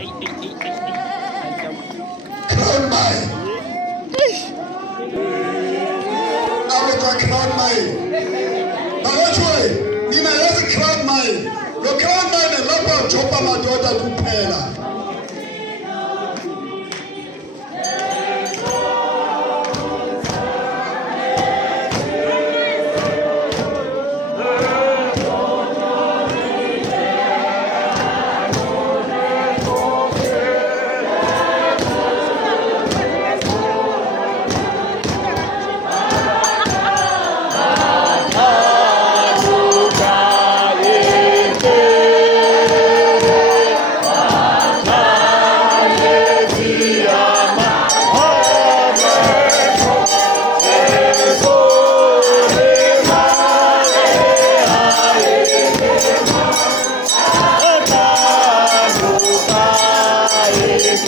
Crown mai. Alo kwa crown mai. Bakachwe, nina yazi crown mai. Lo crown mai ne lapha ujopa madoda kuphela.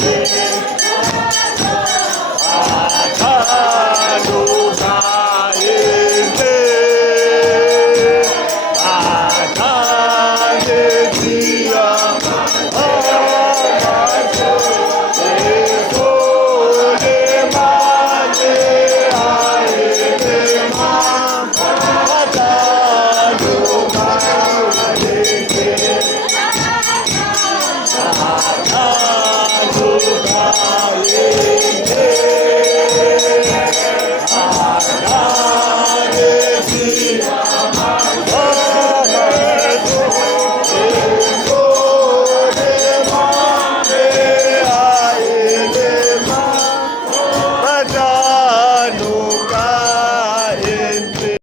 Yeah.